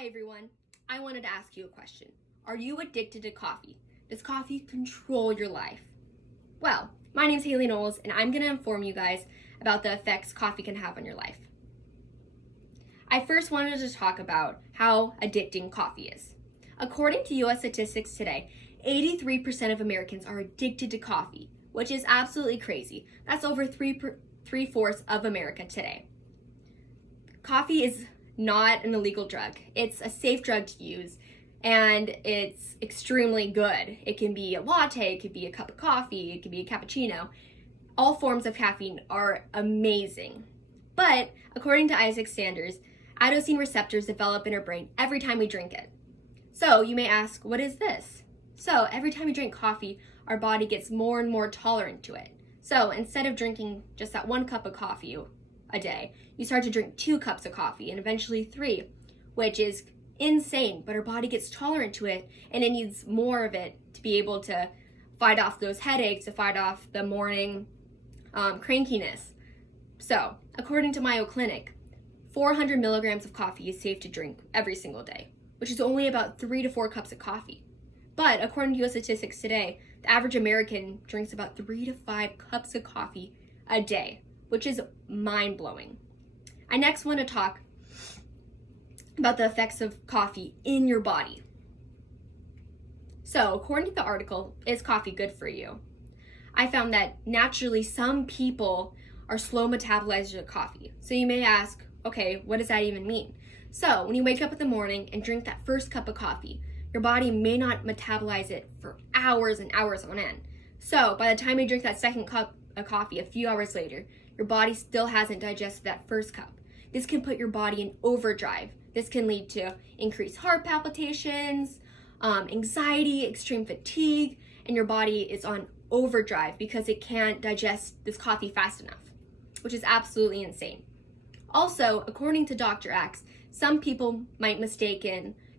Hi everyone. I wanted to ask you a question. Are you addicted to coffee? Does coffee control your life? Well, my name's Haley Knowles and I'm going to inform you guys about the effects coffee can have on your life. I first wanted to talk about how addicting coffee is. According to US statistics today, 83% of Americans are addicted to coffee, which is absolutely crazy. That's over three-fourths of America today. Coffee is not an illegal drug. It's a safe drug to use, and it's extremely good. It can be a latte, it could be a cup of coffee, it could be a cappuccino. All forms of caffeine are amazing. But according to Isaac Sanders, adenosine receptors develop in our brain every time we drink it. So you may ask, what is this? So every time we drink coffee, our body gets more and more tolerant to it. So instead of drinking just that 1 cup of coffee a day, you start to drink 2 cups of coffee and eventually 3, which is insane, but our body gets tolerant to it and it needs more of it to be able to fight off those headaches, to fight off the morning crankiness. So according to Mayo Clinic, 400 milligrams of coffee is safe to drink every single day, which is only about 3 to 4 cups of coffee. But according to US statistics today, the average American drinks about 3 to 5 cups of coffee a day, which is mind-blowing. I next want to talk about the effects of coffee in your body. So, according to the article, Is Coffee Good for You? I found that naturally some people are slow metabolizers of coffee. So you may ask, okay, what does that even mean? So, when you wake up in the morning and drink that first cup of coffee, your body may not metabolize it for hours and hours on end. So, by the time you drink that second cup of coffee a few hours later, your body still hasn't digested that first cup. This can put your body in overdrive. This can lead to increased heart palpitations, anxiety, extreme fatigue, and your body is on overdrive because it can't digest this coffee fast enough, which is absolutely insane. Also, according to Dr. Axe, some people might mistake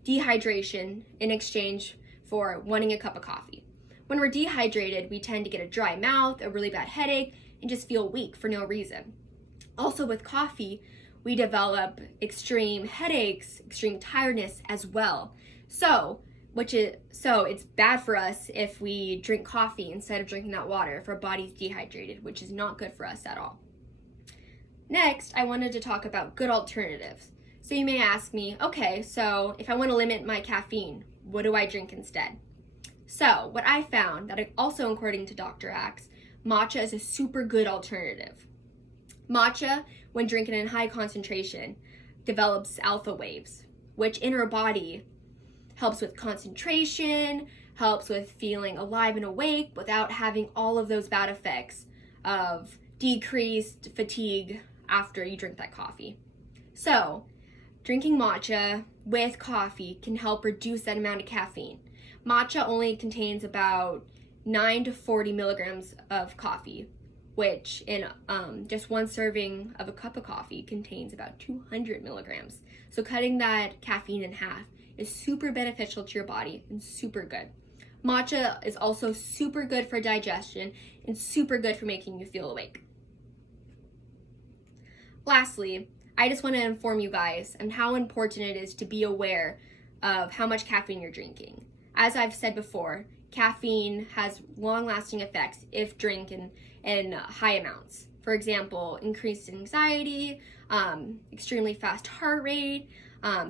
dehydration in exchange for wanting a cup of coffee. When we're dehydrated, we tend to get a dry mouth, a really bad headache, and just feel weak for no reason. Also with coffee, we develop extreme headaches, extreme tiredness as well. So it's bad for us if we drink coffee instead of drinking that water if our body's dehydrated, which is not good for us at all. Next, I wanted to talk about good alternatives. So you may ask me, okay, so if I want to limit my caffeine, what do I drink instead? So what I found, that also according to Dr. Axe, matcha is a super good alternative. Matcha, when drinking in high concentration, develops alpha waves, which in our body helps with concentration, helps with feeling alive and awake without having all of those bad effects of decreased fatigue after you drink that coffee. So, drinking matcha with coffee can help reduce that amount of caffeine. Matcha only contains about 9 to 40 milligrams of coffee, which in just one serving of a cup of coffee contains about 200 milligrams. So cutting that caffeine in half is super beneficial to your body and super good. Matcha is also super good for digestion and super good for making you feel awake. Lastly, I just want to inform you guys on how important it is to be aware of how much caffeine you're drinking. As I've said before, caffeine has long-lasting effects if drinking in high amounts. For example, increased anxiety, extremely fast heart rate,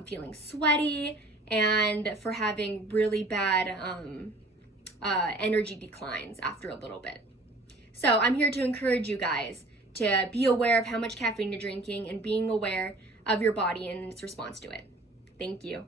feeling sweaty, and for having really bad energy declines after a little bit. So I'm here to encourage you guys to be aware of how much caffeine you're drinking and being aware of your body and its response to it. Thank you.